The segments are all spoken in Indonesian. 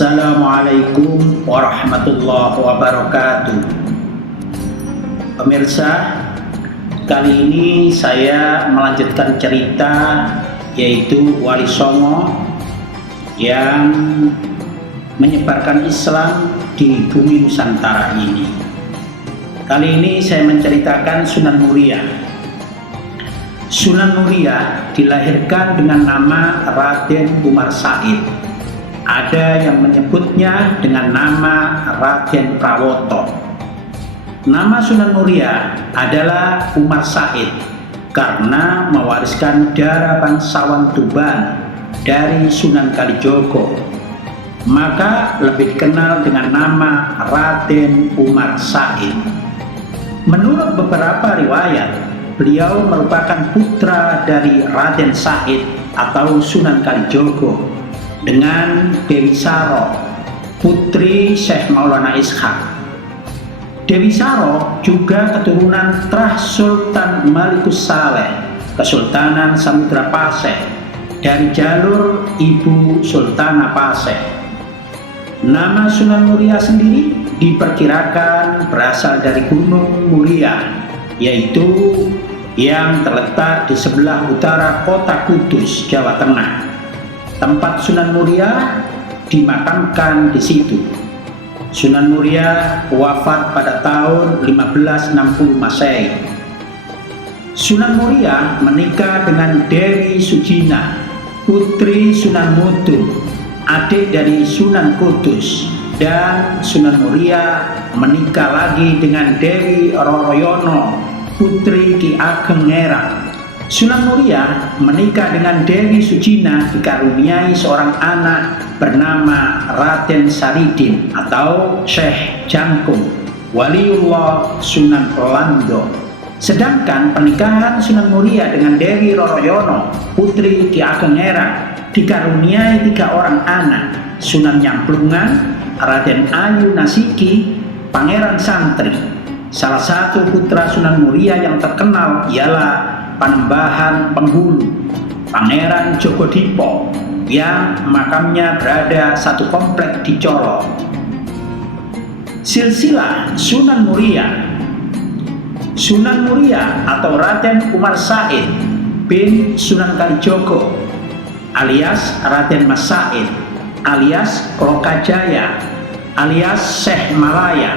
Assalamualaikum warahmatullahi wabarakatuh. Pemirsa, kali ini saya melanjutkan cerita yaitu Wali Songo yang menyebarkan Islam di bumi Nusantara ini. Kali ini saya menceritakan Sunan Muria. Sunan Muria dilahirkan dengan nama Raden Umar Said. Ada yang menyebutnya dengan nama Raden Prawoto. Nama Sunan Muria adalah Umar Said karena mewariskan darah bangsawan Tuban dari Sunan Kalijogo, maka lebih dikenal dengan nama Raden Umar Said. Menurut beberapa riwayat, beliau merupakan putra dari Raden Said atau Sunan Kalijogo dengan Dewi Saro, putri Syekh Maulana Ishaq. Dewi Saro juga keturunan Trah Sultan Malikus Saleh, Kesultanan Samudra Paseh, dari jalur Ibu Sultana Paseh. Nama Sunan Muria sendiri diperkirakan berasal dari Gunung Muria, yaitu yang terletak di sebelah utara kota Kudus, Jawa Tengah. Tempat Sunan Muria dimakamkan di situ. Sunan Muria wafat pada tahun 1560 Masehi. Sunan Muria menikah dengan Dewi Sujina, putri Sunan Mutu, adik dari Sunan Kudus, dan Sunan Muria menikah lagi dengan Dewi Roroyono, putri Ki Ageng Ngerang. Sunan Muria menikah dengan Dewi Sujina dikaruniai seorang anak bernama Raden Saridin atau Syekh Jangkung, Waliullah Sunan Rolando. Sedangkan pernikahan Sunan Muria dengan Dewi Roroyono, putri Ki Ageng Ngerang, dikaruniai 3 orang anak: Sunan Nyamplungan, Raden Ayu Nasiki, Pangeran Santri. Salah satu putra Sunan Muria yang terkenal ialah Panembahan Penghulu, Pangeran Jogodipo, yang makamnya berada satu komplek di Colo. Silsilah Sunan Muria. Sunan Muria atau Raden Umar Said bin Sunan Kalijogo alias Raden Mas Said alias Lokajaya alias Syekh Malaya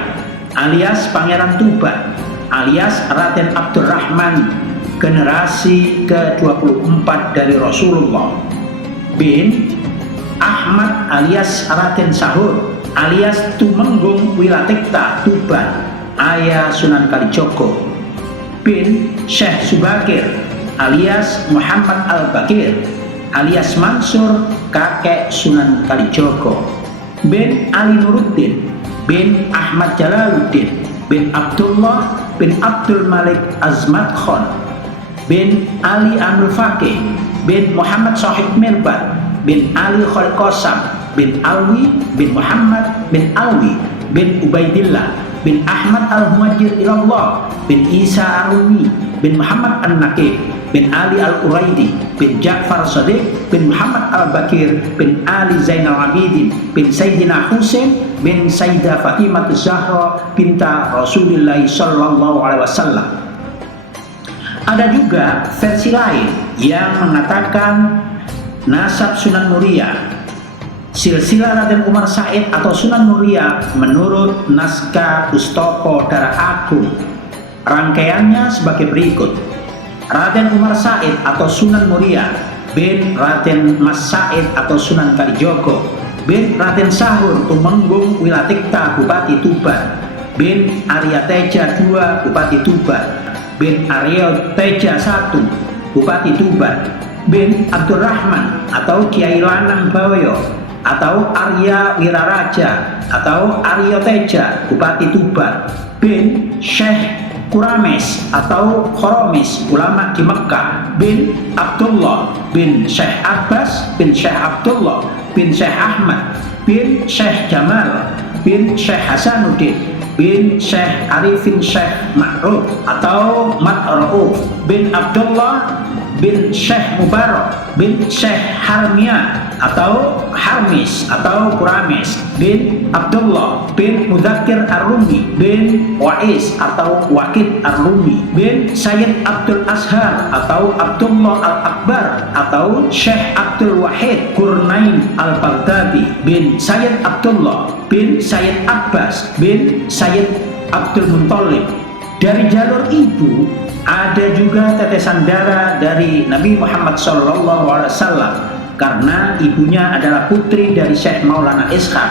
alias Pangeran Tuban alias Raden Abdurrahman, generasi ke-24 dari Rasulullah, bin Ahmad alias Raden Sahur alias Tumenggung Wilatikta Tuban, ayah Sunan Kalijogo, bin Syekh Subakir alias Muhammad Al-Bakir alias Mansur, kakek Sunan Kalijogo, bin Ali Nuruddin, bin Ahmad Jalaluddin, bin Abdullah, bin Abdul Malik Azmat Khan, bin Ali Amrul Faqih, bin Muhammad Sohib Mirbat, bin Ali Khalid Qasam, bin Alwi, bin Muhammad, bin Alwi, bin Ubaidillah, bin Ahmad Al-Muhajir Ilallah, bin Isa Arumi, bin Muhammad An-Naqib, bin Ali Al-Uraidi, bin Ja'far Sadiq, bin Muhammad Al-Bakir, bin Ali Zainal Abidin, bin Sayyidina Husain, bin Sayyidah Fatimah Zahra binta Rasulullah sallallahu alaihi wasallam. Ada juga versi lain yang mengatakan nasab Sunan Muria. Silsilah Raden Umar Said atau Sunan Muria menurut naskah Pustaka Dara Agung. Rangkaiannya sebagai berikut: Raden Umar Said atau Sunan Muria bin Raden Mas Said atau Sunan Kalijogo, bin Raden Sahur Tumenggung Wilatikta Bupati Tuban, bin Arya Teja II Bupati Tuban, bin Aryo Teja I Bupati Tuban, bin Abdurrahman atau Kiai Lanang Bawoyo atau Arya Wiraraja atau Aryo Teja Bupati Tuban, bin Syekh Kurames atau Khoromis ulama di Mekah, bin Abdullah, bin Syekh Abbas, bin Syekh Abdullah, bin Syekh Ahmad, bin Syekh Jamal, bin Syekh Hasanuddin, bin Syekh Arifin Syekh Ma'ruf atau Mat'ruf, bin Abdullah, bin Syekh Mubarak bin Syekh Harmia atau Harmis atau Kuramis bin Abdullah bin Mudzakkir Ar-Rumi bin Wais atau Waqid Ar-Rumi bin Sayyid Abdul Azhar atau Abdullah Al-Akbar atau Syekh Abdul Wahid Qurnain Al-Baghdadi bin Sayyid Abdullah bin Sayyid Abbas bin Sayyid Abdul Muttalib. Dari jalur ibu ada juga tetesan darah dari Nabi Muhammad SAW karena ibunya adalah putri dari Syekh Maulana Ishaq,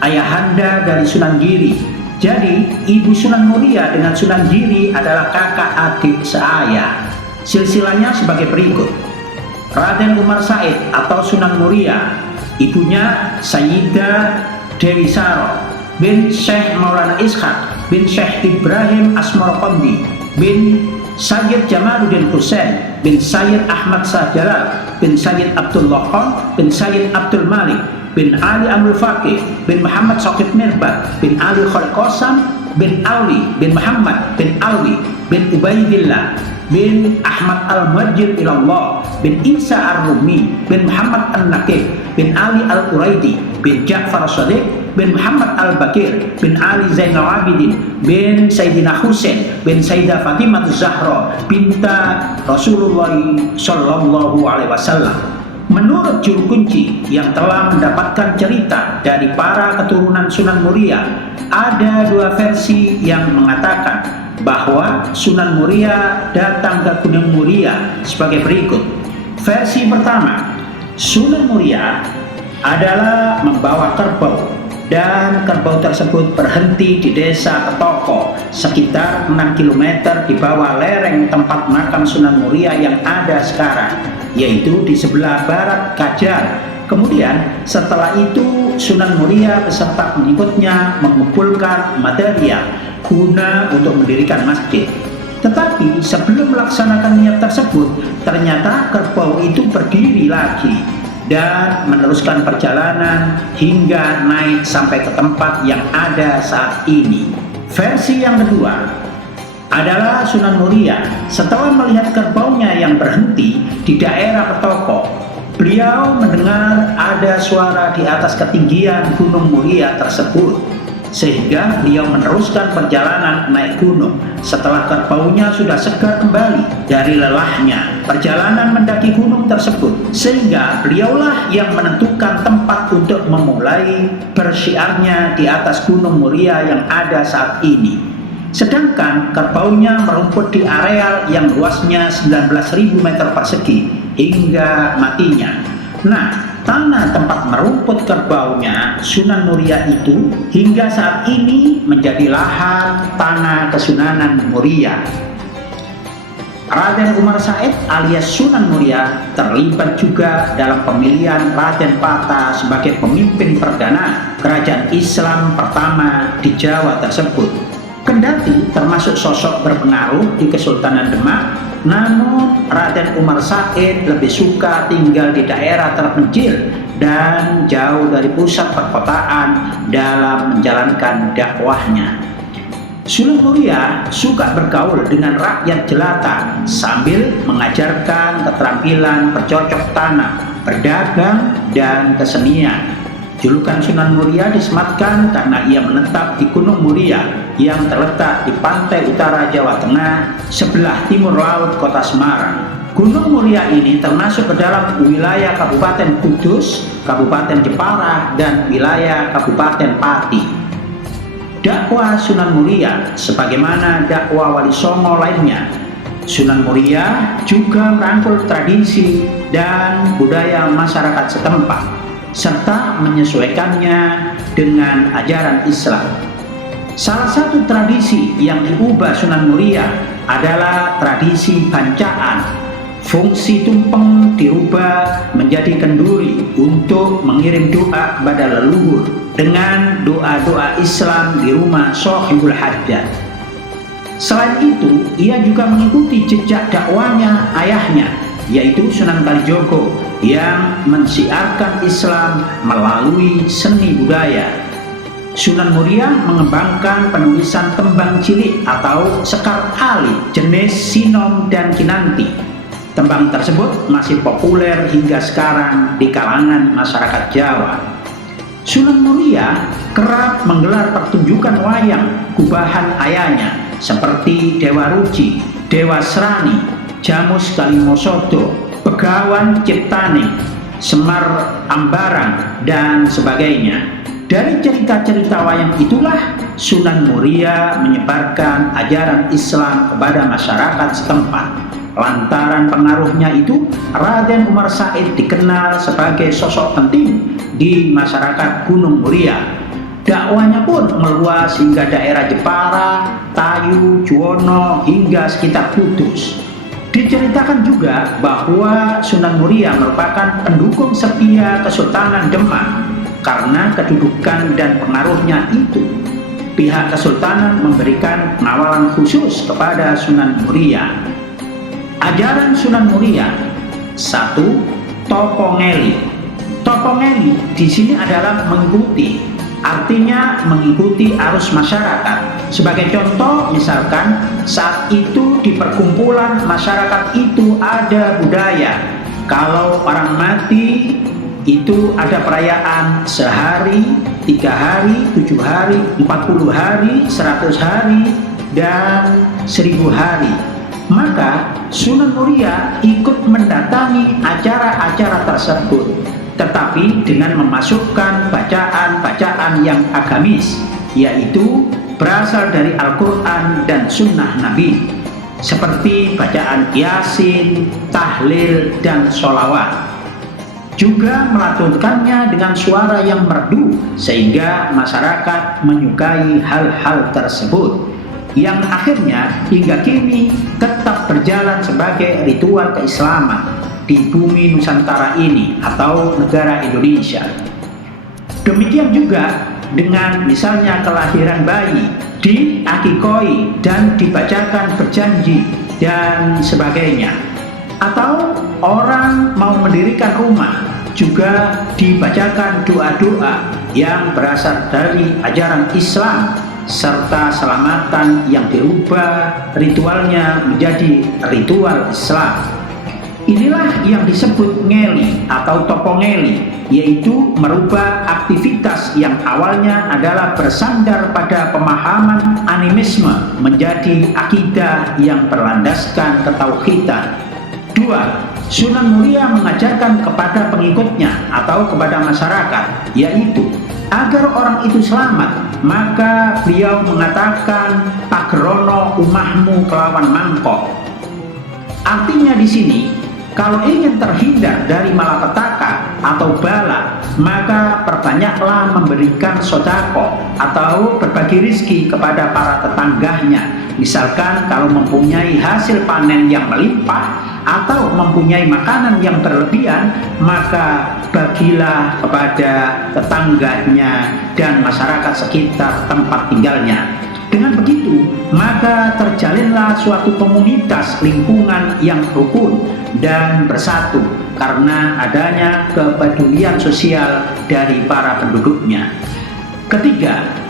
ayahanda dari Sunan Giri. Jadi ibu Sunan Muria dengan Sunan Giri adalah kakak adik seayah. Silsilahnya sebagai berikut: Raden Umar Said atau Sunan Muria, ibunya Sayyidah Dewi Saro bin Syekh Maulana Ishaq bin Syekh Ibrahim Asmorokondi bin Sayyid Jamaluddin Husain bin Sayyid Ahmad Shah Jalal bin Sayyid Abdullah Khan bin Sayyid Abdul Malik bin Ali Amrul Faqih bin Muhammad Saqib Mirbat bin Ali Khalid Qasam bin Ali bin Muhammad bin Alwi bin Ubaidillah bin Ahmad Al-Muhajir Ilallah bin Isa Ar-Rumi bin Muhammad An-Naqib bin Ali Al-Quraidi bin Ja'far Shadiq bin Muhammad Al-Bakir bin Ali Zainal Abidin bin Sayyidina Husain bin Sayyidah Fatimah Zahra binta Rasulullah Sallallahu Alaihi Wasallam. Menurut juru kunci yang telah mendapatkan cerita dari para keturunan Sunan Muria, ada dua versi yang mengatakan bahwa Sunan Muria datang ke Gunung Muria sebagai berikut. Versi pertama, Sunan Muria adalah membawa kerbau dan kerbau tersebut berhenti di desa Ketoko sekitar 6 km di bawah lereng tempat makam Sunan Muria yang ada sekarang, yaitu di sebelah barat Kajar. Kemudian setelah itu Sunan Muria beserta pengikutnya mengumpulkan material guna untuk mendirikan masjid. Tetapi sebelum melaksanakan niat tersebut, ternyata kerbau itu berdiri lagi dan meneruskan perjalanan hingga naik sampai ke tempat yang ada saat ini. Versi yang kedua adalah Sunan Muria setelah melihat kerbaunya yang berhenti di daerah Ketoko, beliau mendengar ada suara di atas ketinggian Gunung Muria tersebut, sehingga beliau meneruskan perjalanan naik gunung setelah kerbaunya sudah segar kembali dari lelahnya perjalanan mendaki gunung tersebut, sehingga beliaulah yang menentukan tempat untuk memulai bersyiarnya di atas Gunung Muria yang ada saat ini. Sedangkan kerbaunya merumput di areal yang luasnya 19.000 meter persegi hingga matinya. Nah, tanah tempat merumput kerbaunya Sunan Muria itu hingga saat ini menjadi lahan tanah Kesunanan Muria. Raden Umar Said alias Sunan Muria terlibat juga dalam pemilihan Raden Pata sebagai pemimpin perdana kerajaan Islam pertama di Jawa tersebut. Kendati termasuk sosok berpengaruh di Kesultanan Demak, namun Raden Umar Said lebih suka tinggal di daerah terpencil dan jauh dari pusat perkotaan dalam menjalankan dakwahnya. Sunan Muria suka bergaul dengan rakyat jelata sambil mengajarkan keterampilan bercocok tanam, berdagang, dan kesenian. Julukan Sunan Muria disematkan karena ia menetap di Gunung Muria yang terletak di pantai utara Jawa Tengah sebelah timur laut kota Semarang. Gunung Muria ini termasuk ke dalam wilayah Kabupaten Kudus, Kabupaten Jepara, dan wilayah Kabupaten Pati. Dakwah Sunan Muria sebagaimana dakwah Wali Songo lainnya, Sunan Muria juga merangkul tradisi dan budaya masyarakat setempat serta menyesuaikannya dengan ajaran Islam. Salah satu tradisi yang diubah Sunan Muria adalah tradisi bancaan. Fungsi tumpeng dirubah menjadi kenduri untuk mengirim doa kepada leluhur dengan doa-doa Islam di rumah Sohibul Hajjat. Selain itu, ia juga mengikuti jejak dakwahnya ayahnya, yaitu Sunan Kalijogo, yang mensiarkan Islam melalui seni budaya. Sunan Muria mengembangkan penulisan tembang cilik atau sekar alit jenis Sinom dan Kinanti. Tembang tersebut masih populer hingga sekarang di kalangan masyarakat Jawa. Sunan Muria kerap menggelar pertunjukan wayang gubahan ayahnya seperti Dewa Ruci, Dewa Srani, Jamus Kalimosodo, Begawan Ciptaning, Semar Ambarang, dan sebagainya. Dari cerita-cerita wayang itulah Sunan Muria menyebarkan ajaran Islam kepada masyarakat setempat. Lantaran pengaruhnya itu, Raden Umar Said dikenal sebagai sosok penting di masyarakat Gunung Muria. Dakwahnya pun meluas hingga daerah Jepara, Tayu, Juwono, hingga sekitar Kudus. Diceritakan juga bahwa Sunan Muria merupakan pendukung setia Kesultanan Demak. Karena kedudukan dan pengaruhnya itu, pihak Kesultanan memberikan pengawalan khusus kepada Sunan Muria. Ajaran Sunan Muria: 1. Topongeli. Topongeli di sini adalah mengikuti, artinya mengikuti arus masyarakat. Sebagai contoh, misalkan saat itu di perkumpulan masyarakat itu ada budaya. Kalau orang mati itu ada perayaan sehari, 3 hari, 7 hari, 40 hari, 100 hari, dan 1000 hari. Maka Sunan Muria ikut mendatangi acara-acara tersebut, tetapi dengan memasukkan bacaan-bacaan yang agamis, yaitu berasal dari Al-Quran dan Sunnah Nabi, seperti bacaan Yasin, tahlil, dan sholawat. Juga melatunkannya dengan suara yang merdu sehingga masyarakat menyukai hal-hal tersebut, yang akhirnya hingga kini tetap berjalan sebagai ritual keislaman di bumi Nusantara ini atau negara Indonesia. Demikian juga dengan misalnya kelahiran bayi diakikoi dan dibacakan berjanji dan sebagainya. Atau orang mau mendirikan rumah, juga dibacakan doa-doa yang berasal dari ajaran Islam, serta selamatan yang dirubah ritualnya menjadi ritual Islam. Inilah yang disebut ngeli atau topongeli, yaitu merubah aktivitas yang awalnya adalah bersandar pada pemahaman animisme menjadi akidah yang berlandaskan ketauhidan. 2. Sunan Muria mengajarkan kepada pengikutnya atau kepada masyarakat, yaitu agar orang itu selamat, maka beliau mengatakan pagerono umahmu kelawan mangkok. Artinya di sini, kalau ingin terhindar dari malapetaka atau bala, maka perbanyaklah memberikan sodako atau berbagi rizki kepada para tetangganya. Misalkan kalau mempunyai hasil panen yang melimpah atau mempunyai makanan yang berlebihan, maka bagilah kepada tetangganya dan masyarakat sekitar tempat tinggalnya. Dengan begitu, maka terjalinlah suatu komunitas lingkungan yang rukun dan bersatu karena adanya kepedulian sosial dari para penduduknya. 3.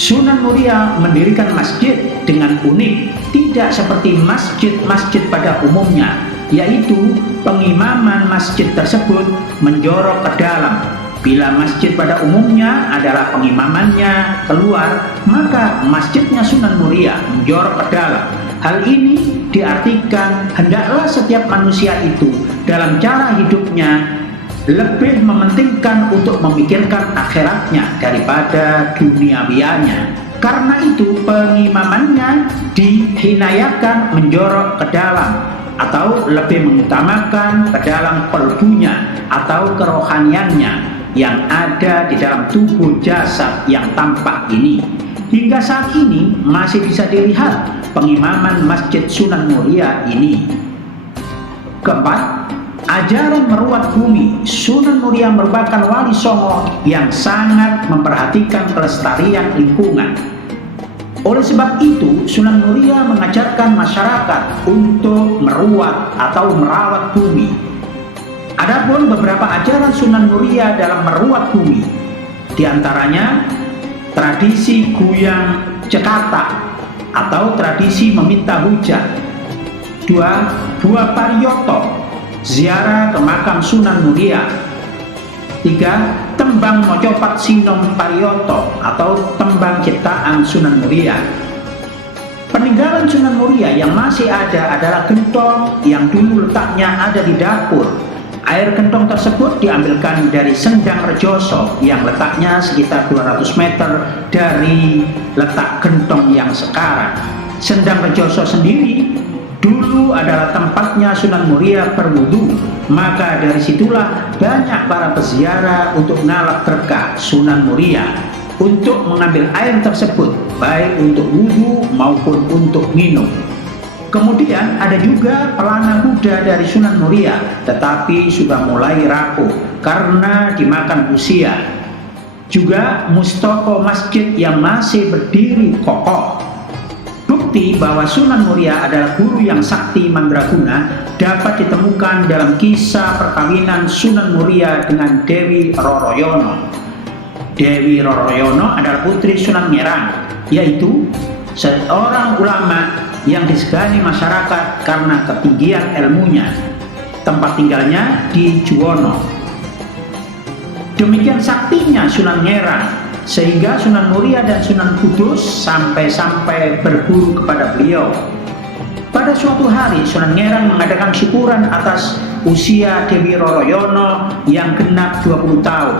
Sunan Muria mendirikan masjid dengan unik, tidak seperti masjid-masjid pada umumnya, yaitu pengimaman masjid tersebut menjorok ke dalam. Bila masjid pada umumnya adalah pengimamannya keluar, maka masjidnya Sunan Muria menjorok ke dalam. Hal ini diartikan hendaklah setiap manusia itu dalam cara hidupnya lebih mementingkan untuk memikirkan akhiratnya daripada duniawianya. Karena itu pengimamannya dihinayakan menjorok ke dalam atau lebih mengutamakan ke dalam kolbunya atau kerohaniannya yang ada di dalam tubuh jasad yang tampak ini. Hingga saat ini masih bisa dilihat pengimaman Masjid Sunan Muria ini. 4. Ajaran merawat bumi. Sunan Muria merupakan wali songo yang sangat memperhatikan kelestarian lingkungan. Oleh sebab itu, Sunan Muria mengajarkan masyarakat untuk merawat atau merawat bumi. Adapun beberapa ajaran Sunan Muria dalam merawat bumi, diantaranya tradisi Guyang Cekata atau tradisi meminta hujan. 2. Buah Pariyoto, ziarah ke makam Sunan Muria. 3. Tembang Mojopat Sinom Pariyoto atau tembang ciptaan Sunan Muria. Peninggalan Sunan Muria yang masih ada adalah gentong yang dulu letaknya ada di dapur. Air gentong tersebut diambilkan dari Sendang Rejoso yang letaknya sekitar 200 meter dari letak gentong yang sekarang. Sendang Rejoso sendiri dulu adalah tempatnya Sunan Muria berwudu, maka dari situlah banyak para peziarah untuk ngalap berkah Sunan Muria untuk mengambil air tersebut, baik untuk wudu maupun untuk minum. Kemudian ada juga pelana kuda dari Sunan Muria, tetapi sudah mulai rapuh karena dimakan usia. Juga mustoko masjid yang masih berdiri kokoh. Bukti bahwa Sunan Muria adalah guru yang sakti mandraguna dapat ditemukan dalam kisah perkawinan Sunan Muria dengan Dewi Roroyono. Dewi Roroyono adalah putri Sunan Ngerang, yaitu seorang ulama yang disegani masyarakat karena ketinggian ilmunya. Tempat tinggalnya di Juwono. Demikian saktinya Sunan Ngerang, sehingga Sunan Muria dan Sunan Kudus sampai-sampai berguru kepada beliau. Pada suatu hari Sunan Ngerang mengadakan syukuran atas usia Dewi Roroyono yang genap 20 tahun.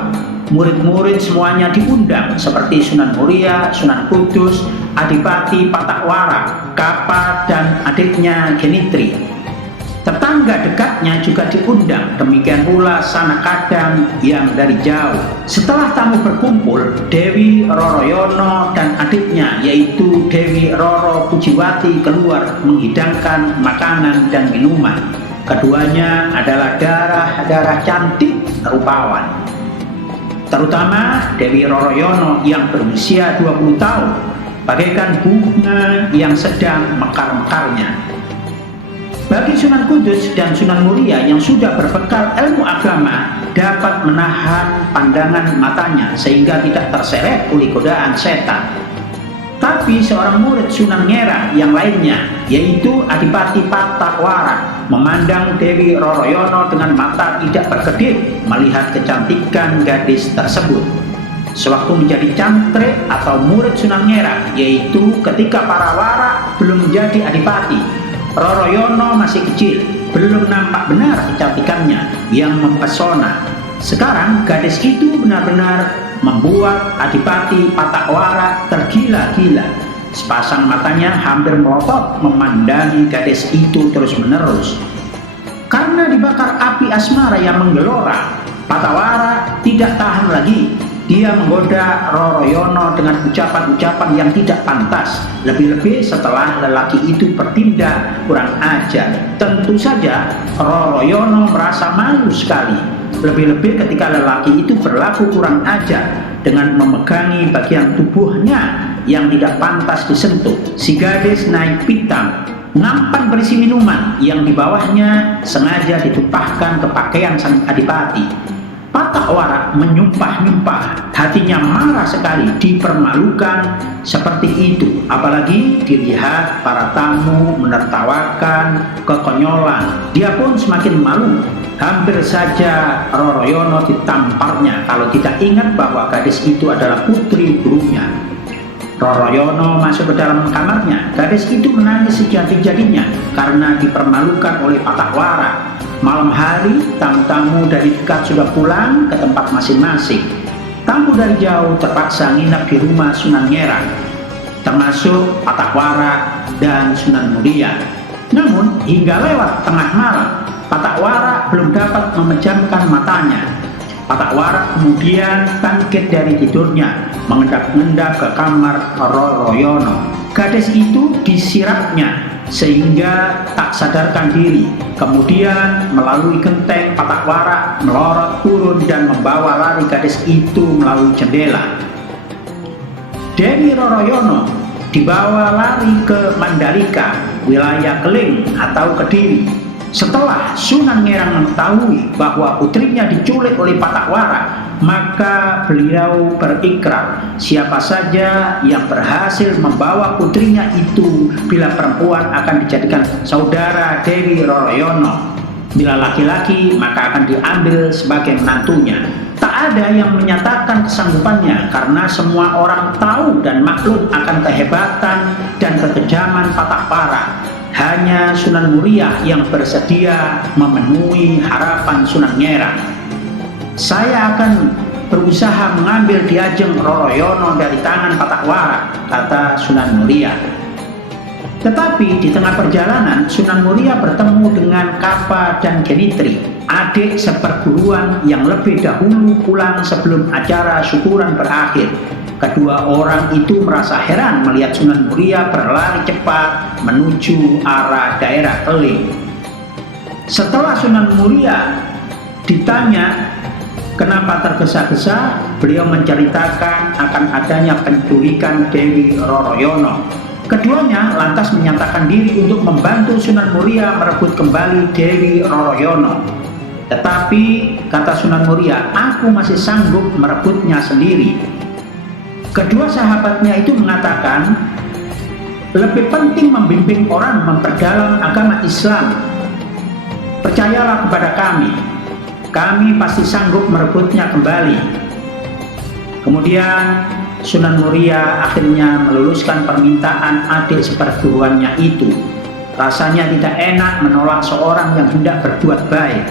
Murid-murid semuanya diundang seperti Sunan Muria, Sunan Kudus, Adipati Patakwara, Kapa, dan adiknya Genitri. Tetangga dekatnya juga diundang, demikian pula sanak kadang yang dari jauh. Setelah tamu berkumpul, Dewi Roroyono dan adiknya yaitu Dewi Roro Pujiwati keluar menghidangkan makanan dan minuman. Keduanya adalah darah-darah cantik rupawan. Terutama Dewi Roroyono yang berusia 20 tahun, bagaikan bunga yang sedang mekar-mekarnya. Bagi Sunan Kudus dan Sunan Muria yang sudah berbekal ilmu agama, dapat menahan pandangan matanya sehingga tidak terseret oleh godaan setan. Tapi seorang murid Sunan Ngerang yang lainnya, yaitu Adipati Patakwara, memandang Dewi Roroyono dengan mata tidak berkedip melihat kecantikan gadis tersebut. Sewaktu menjadi cantrik atau murid Sunan Ngerang, yaitu ketika para wara belum menjadi adipati, Roroyono masih kecil, belum nampak benar kecantikannya yang mempesona. Sekarang gadis itu benar-benar membuat Adipati Patakwara tergila-gila. Sepasang matanya hampir melotot memandangi gadis itu terus-menerus. Karena dibakar api asmara yang menggelora, Patakwara tidak tahan lagi. Dia menggoda Roroyono dengan ucapan-ucapan yang tidak pantas, lebih-lebih setelah lelaki itu bertindak kurang ajar. Tentu saja Roroyono merasa malu sekali, lebih-lebih ketika lelaki itu berlaku kurang ajar dengan memegangi bagian tubuhnya yang tidak pantas disentuh. Si gadis naik pitam, nampan berisi minuman yang di bawahnya sengaja ditumpahkan ke pakaian sang adipati. Patakwara menyumpah-nyumpah, hatinya marah sekali dipermalukan seperti itu, apalagi dilihat para tamu menertawakan kekonyolan. Dia pun semakin malu. Hampir saja Roroyono ditamparnya kalau tidak ingat bahwa gadis itu adalah putri gurunya. Roroyono masuk ke dalam kamarnya. Gadis itu menangis sejadi-jadinya karena dipermalukan oleh Patakwara. Malam hari, tamu-tamu dari dekat sudah pulang ke tempat masing-masing. Tamu dari jauh terpaksa nginap di rumah Sunan Ngerang, termasuk Patakwara dan Sunan Muria. Namun, hingga lewat tengah malam, Patakwara belum dapat memejamkan matanya. Patakwara kemudian bangkit dari tidurnya, mengendap-endap ke kamar Roroyono. Gadis itu disirapnya sehingga tak sadarkan diri. Kemudian melalui genteng Patakwara melorot turun dan membawa lari gadis itu melalui jendela. Dewi Roroyono dibawa lari ke Mandalika, wilayah Keling atau Kediri. Setelah Sunan Ngerang mengetahui bahwa putrinya diculik oleh Patawara, maka beliau berikrar siapa saja yang berhasil membawa putrinya itu bila perempuan akan dijadikan saudara Dewi Roroyono, bila laki-laki maka akan diambil sebagai menantunya. Tak ada yang menyatakan kesanggupannya karena semua orang tahu dan maklum akan kehebatan dan kekejaman Patawara. Hanya Sunan Muria yang bersedia memenuhi harapan Sunan Ngerang. Saya akan berusaha mengambil Diajeng Roroyono dari tangan Patawara, kata Sunan Muria. Tetapi di tengah perjalanan Sunan Muria bertemu dengan Kapa dan Genitri, adik seperguruan yang lebih dahulu pulang sebelum acara syukuran berakhir. Kedua orang itu merasa heran melihat Sunan Muria berlari cepat menuju arah daerah Keling. Setelah Sunan Muria ditanya kenapa tergesa-gesa, beliau menceritakan akan adanya penculikan Dewi Roroyono. Keduanya lantas menyatakan diri untuk membantu Sunan Muria merebut kembali Dewi Roroyono. Tetapi, kata Sunan Muria, aku masih sanggup merebutnya sendiri. Kedua sahabatnya itu mengatakan, lebih penting membimbing orang memperdalam agama Islam. Percayalah kepada kami pasti sanggup merebutnya kembali. Kemudian Sunan Muria akhirnya meluluskan permintaan adik seperguruannya itu. Rasanya tidak enak menolak seorang yang hendak berbuat baik.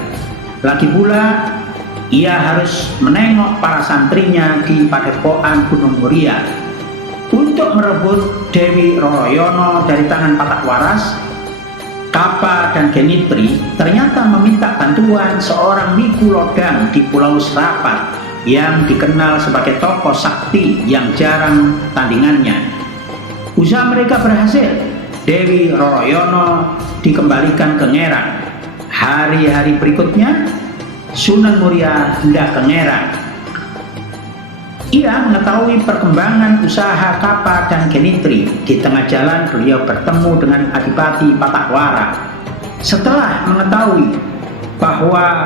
Lagi pula, ia harus menengok para santrinya di Padepokan Gunung Muria. Untuk merebut Dewi Roroyono dari tangan Patahwaras, Kapa dan Genitri ternyata meminta bantuan seorang Miku Lodang di Pulau Serapat yang dikenal sebagai tokoh sakti yang jarang tandingannya. Usaha mereka berhasil. Dewi Roroyono dikembalikan ke Ngerang. Hari-hari berikutnya Sunan Muria hendak ke Ngerang. Ia mengetahui perkembangan usaha Kapa dan Genitri. Di tengah jalan beliau bertemu dengan Adipati Patahwara. Setelah mengetahui bahwa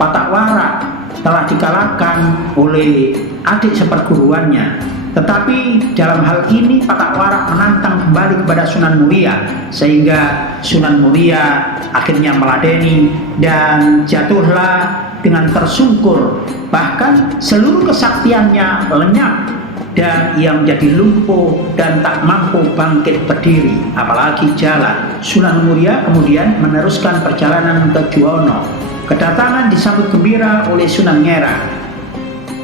Patahwara telah dikalahkan oleh adik seperguruannya, tetapi dalam hal ini Patahwara menantang kembali kepada Sunan Muria, sehingga Sunan Muria akhirnya meladeni dan jatuhlah dengan tersungkur, bahkan seluruh kesaktiannya lenyap dan ia menjadi lumpuh dan tak mampu bangkit berdiri, apalagi jalan. Sunan Muria kemudian meneruskan perjalanan ke Juwono. Kedatangan disambut gembira oleh Sunan Ngerang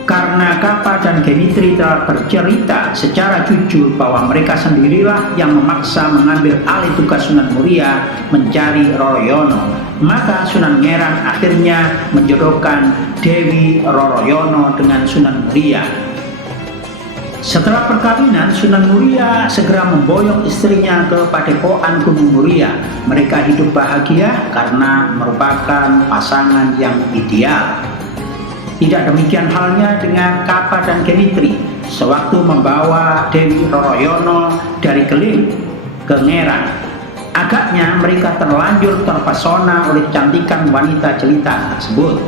karena Kapa dan Genitri telah bercerita secara jujur bahwa mereka sendirilah yang memaksa mengambil alih tugas Sunan Muria mencari Roroyono. Maka Sunan Ngerang akhirnya menjodohkan Dewi Roroyono dengan Sunan Muria. Setelah perkawinan, Sunan Muria segera memboyong istrinya ke Padepokan Gunung Muria. Mereka hidup bahagia karena merupakan pasangan yang ideal. Tidak demikian halnya dengan Kapa dan Genitri. Sewaktu membawa Dewi Roroyono dari Keling ke Ngerang, agaknya mereka terlanjur terpesona oleh kecantikan wanita jelita tersebut.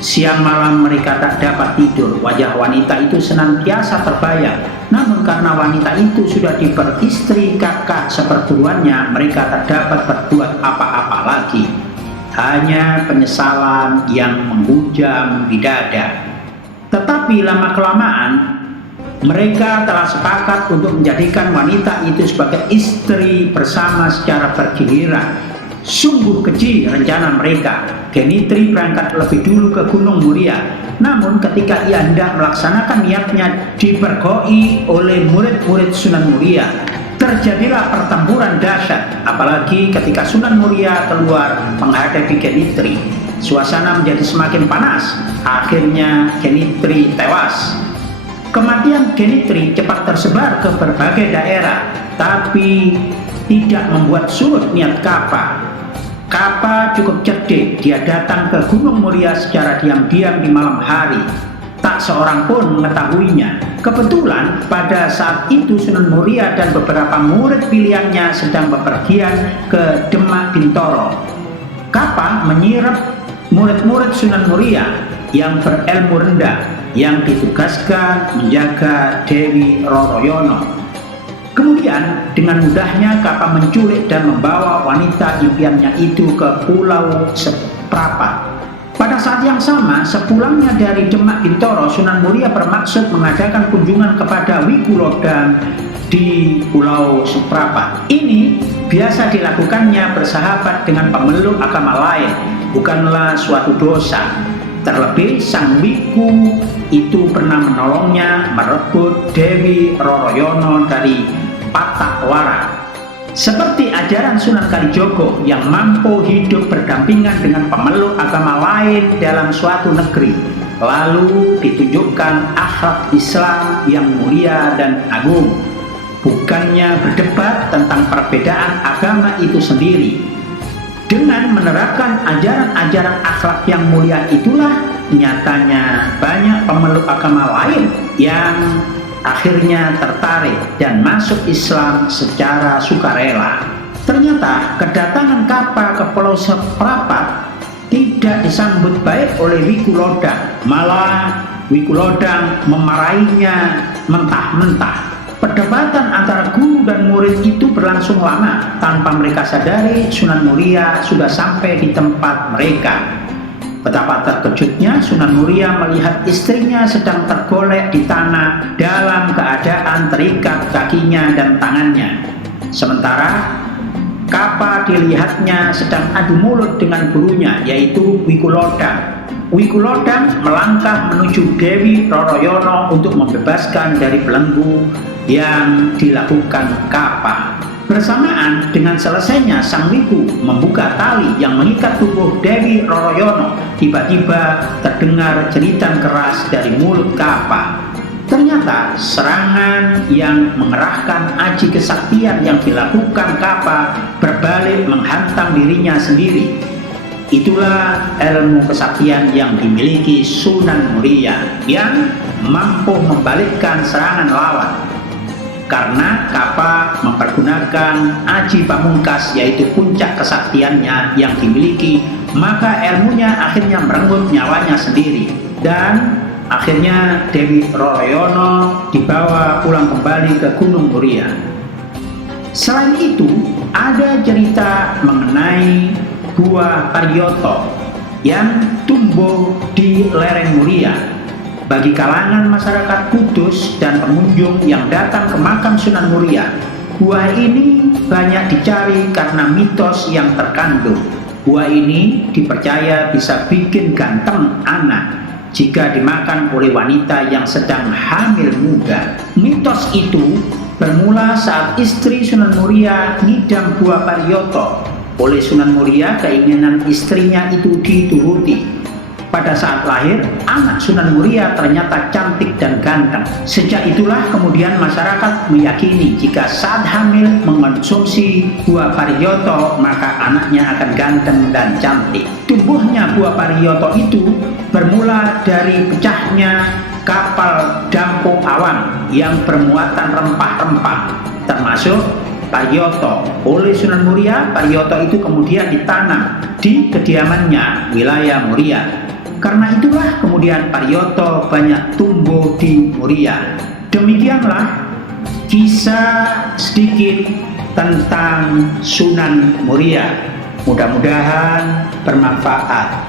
Siang malam mereka tak dapat tidur. Wajah wanita itu senantiasa terbayang. Namun karena wanita itu sudah diperistri kakak seperguruannya, mereka tak dapat berbuat apa-apa lagi. Hanya penyesalan yang menghujam di dada. Tetapi lama-kelamaan mereka telah sepakat untuk menjadikan wanita itu sebagai istri bersama secara bergiliran. Sungguh keji rencana mereka. Genitri berangkat lebih dulu ke Gunung Muria. Namun ketika ia hendak melaksanakan niatnya dipergoi oleh murid-murid Sunan Muria. Terjadilah pertempuran dahsyat, apalagi ketika Sunan Muria keluar menghadapi Genitri. Suasana menjadi semakin panas. Akhirnya Genitri tewas. Kematian Genitri cepat tersebar ke berbagai daerah, tapi tidak membuat surut niat Kapa. Kapa cukup cerdik. Dia datang ke Gunung Muria secara diam-diam di malam hari. Tak seorang pun mengetahuinya. Kebetulan pada saat itu Sunan Muria dan beberapa murid pilihannya sedang bepergian ke Demak Bintoro. Kapa menyirap murid-murid Sunan Muria yang berilmu rendah yang ditugaskan menjaga Dewi Roroyono. Kemudian dengan mudahnya Kapa menculik dan membawa wanita impiannya itu ke Pulau Seprapat. Pada saat yang sama, sepulangnya dari Demak Bintoro, Sunan Muria bermaksud mengadakan kunjungan kepada Wikulodang di Pulau Seprapat. Ini biasa dilakukannya bersahabat dengan pemeluk agama lain, bukanlah suatu dosa. Terlebih Sang Wiku itu pernah menolongnya merebut Dewi Roroyono dari Patak-Wara. Seperti ajaran Sunan Kalijogo yang mampu hidup berdampingan dengan pemeluk agama lain dalam suatu negeri, lalu ditunjukkan akhlak Islam yang mulia dan agung, bukannya berdebat tentang perbedaan agama itu sendiri. Dengan menerapkan ajaran-ajaran akhlak yang mulia itulah nyatanya banyak pemeluk agama lain yang akhirnya tertarik dan masuk Islam secara sukarela. Ternyata kedatangan Kapa ke Pulau Seprapat tidak disambut baik oleh Wikulodang, malah Wikulodang memarahinya mentah-mentah. Perdebatan antara guru dan murid itu berlangsung lama. Tanpa mereka sadari, Sunan Muria sudah sampai di tempat mereka. Betapa terkejutnya Sunan Muria melihat istrinya sedang tergolek di tanah dalam keadaan terikat kakinya dan tangannya. Sementara Kapa dilihatnya sedang adu mulut dengan gurunya, yaitu Wikulodang. Wikulodang melangkah menuju Dewi Roroyono untuk membebaskan dari belenggu yang dilakukan Kapa. Bersamaan dengan selesainya Sang Wiku membuka tali yang mengikat tubuh Dewi Roroyono, tiba-tiba terdengar jeritan keras dari mulut Kapa. Ternyata serangan yang mengerahkan aji kesaktian yang dilakukan Kapa berbalik menghantam dirinya sendiri. Itulah ilmu kesaktian yang dimiliki Sunan Muria yang mampu membalikkan serangan lawan. Karena Kapa mempergunakan aji pamungkas, yaitu puncak kesaktiannya yang dimiliki, maka ilmunya akhirnya merenggut nyawanya sendiri. Dan akhirnya Dewi Roroyono dibawa pulang kembali ke Gunung Muria. Selain itu, ada cerita mengenai buah Pariyoto yang tumbuh di lereng Muria. Bagi kalangan masyarakat Kudus dan pengunjung yang datang ke makam Sunan Muria, buah ini banyak dicari karena mitos yang terkandung. Buah ini dipercaya bisa bikin ganteng anak jika dimakan oleh wanita yang sedang hamil muda. Mitos itu bermula saat istri Sunan Muria ngidam buah Pariyoto. Oleh Sunan Muria, keinginan istrinya itu dituruti. Pada saat lahir, anak Sunan Muria ternyata cantik dan ganteng. Sejak itulah kemudian masyarakat meyakini jika saat hamil mengonsumsi buah Pariyoto, maka anaknya akan ganteng dan cantik. Tumbuhnya buah Pariyoto itu bermula dari pecahnya kapal Dampo Awang yang bermuatan rempah-rempah, termasuk Pariyoto. Oleh Sunan Muria, Pariyoto itu kemudian ditanam di kediamannya wilayah Muria. Karena itulah kemudian Pariyoto banyak tumbuh di Muria. Demikianlah kisah sedikit tentang Sunan Muria. Mudah-mudahan bermanfaat.